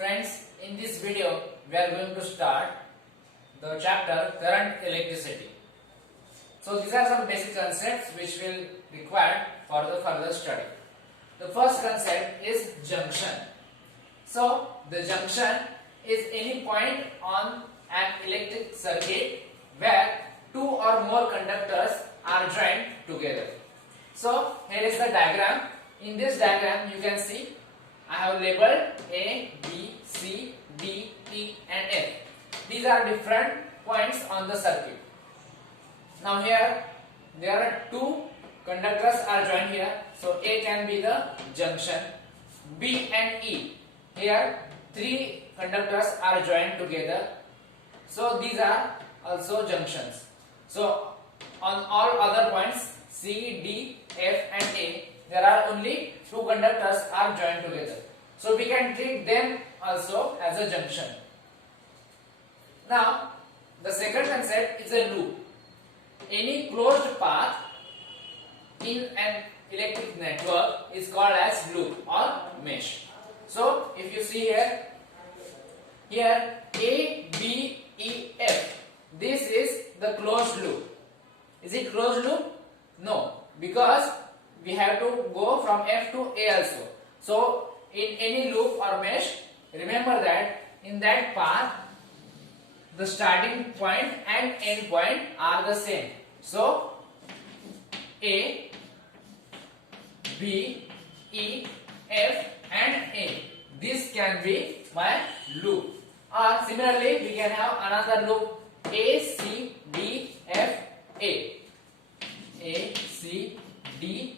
Friends, in this video we are going to start the chapter current electricity. So these are some basic concepts which will require for the further study. The first concept is junction. So the junction is any point on an electric circuit where two or more conductors are joined together. So here is the diagram. In this diagram you can see I have labeled A, B, C, D, E and F. These are different points on the circuit. Now here there are two conductors are joined here. So A can be the junction. B and E. Here three conductors are joined together. So these are also junctions. So on all other points C, D, F and A, there are only two conductors are joined together. So we can treat them also as a junction. Now the second concept is a loop. Any closed path in an electric network is called as loop or mesh. So if you see here A, B, E, F, this is the closed loop. Is it closed loop? No, because we have to go from F to A also. So in any loop or mesh, remember that in that path the starting point and end point are the same. So A, B, E, F and A. This can be my loop. Or similarly we can have another loop A, C, D, F, A. A, C, D,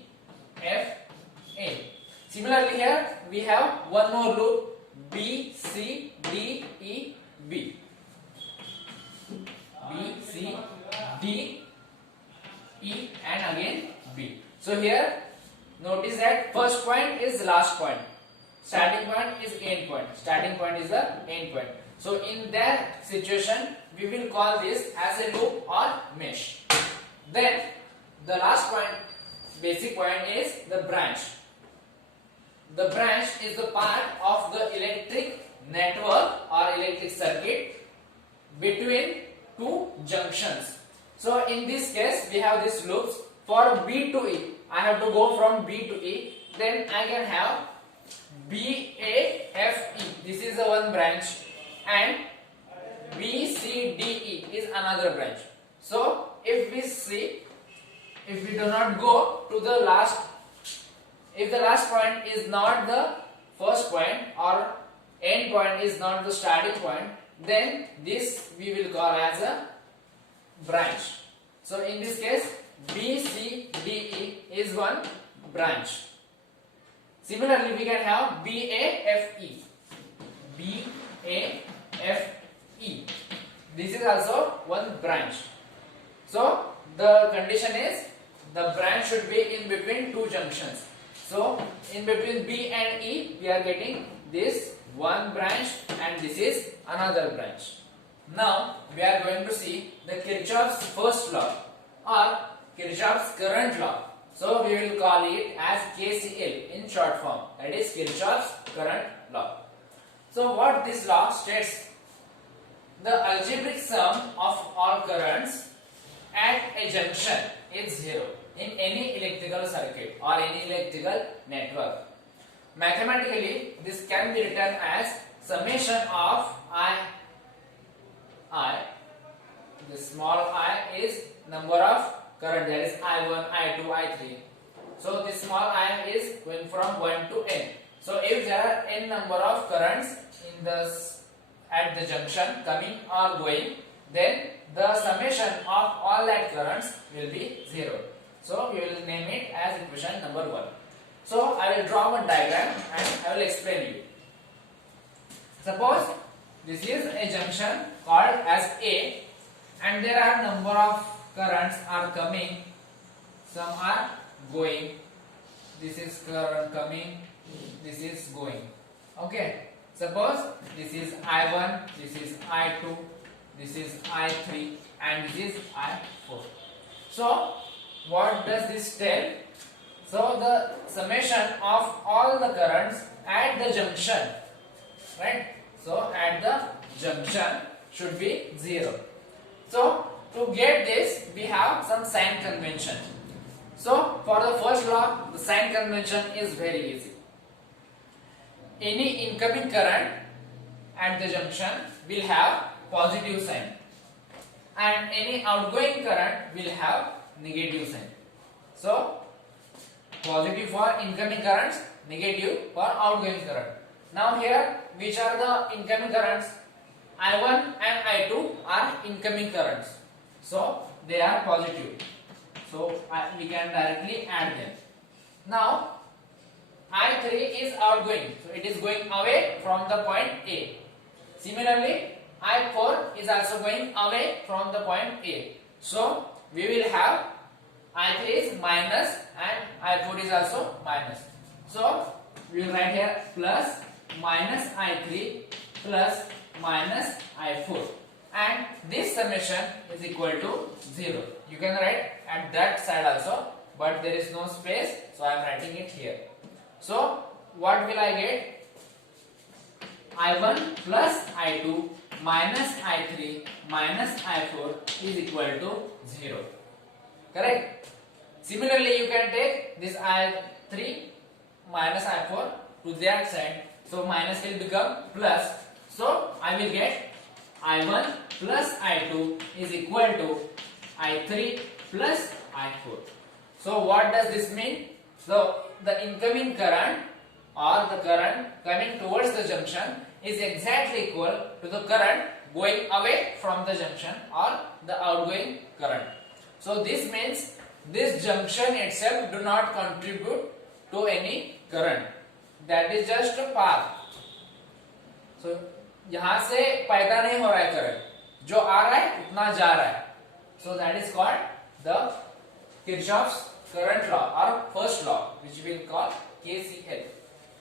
F, A. Similarly here we have one more loop B, C, D, E, B. B, C, D, E and again B. So here notice that first point is last point. Starting point is end point. Starting point is the end point. So in that situation we will call this as a loop or mesh. Then the last point, basic point is the branch. The branch is the part of the electric network or electric circuit between two junctions. So in this case we have these loops. For B to E, I have to go from B to E. Then I can have B, A, F, E. This is the one branch. And B, C, D, E is another branch. So if we see, if we do not go to the last, if the last point is not the first point or end point is not the starting point, then this we will call as a branch. So in this case B, C, D, E is one branch. Similarly we can have B, A, F, E. B, A, F, E. This is also one branch. So the condition is the branch should be in between two junctions. So in between B and E we are getting this one branch and this is another branch. Now we are going to see the Kirchhoff's first law or Kirchhoff's current law. So we will call it as KCL in short form, that is Kirchhoff's current law. So what this law states, the algebraic sum of all currents at a junction is zero in any electrical circuit or any electrical network. Mathematically this can be written as summation of I. The small I is number of current, that is I1, I2, I3. So this small I is going from 1 to n. So if there are n number of currents in at the junction coming or going, then the summation of all that currents will be 0. So we will name it as equation number 1. So I will draw one diagram and I will explain you. Suppose this is a junction called as A and there are number of currents are coming, some are going. This is current coming, this is going. Okay. Suppose this is I1, this is I2, this is I3 and this is I4. So what does this tell? So the summation of all the currents at the junction right? So at the junction should be 0. So to get this, we have some sign convention. So for the first law, the sign convention is very easy. Any incoming current at the junction will have positive sign, and any outgoing current will have negative sign. So positive for incoming currents, negative for outgoing current. Now here, which are the incoming currents? I1 and I2 are incoming currents, so they are positive. So we can directly add them. Now I3 is outgoing, so it is going away from the point A. Similarly, I4 is also going away from the point A. So we will have I3 is minus and I4 is also minus. So we will write here plus minus I3 plus minus I4, and this summation is equal to 0. You can write at that side also, but there is no space, so I am writing it here. So what will I get? I1 plus I2 minus I3 minus I4 is equal to 0. Correct? Similarly, you can take this I3 minus I4 to that side, so minus will become plus. So I will get I1 plus I2 is equal to I3 plus I4. So what does this mean? So the incoming current or the current coming towards the junction is exactly equal to the current going away from the junction or the outgoing current. So this means this junction itself do not contribute to any current. That is just a path. So यहाँ से पैदा नहीं हो रहा है current, जो आ रहा है उतना जा रहा है. So that is called the Kirchhoff's current law or first law, which we will call KCL.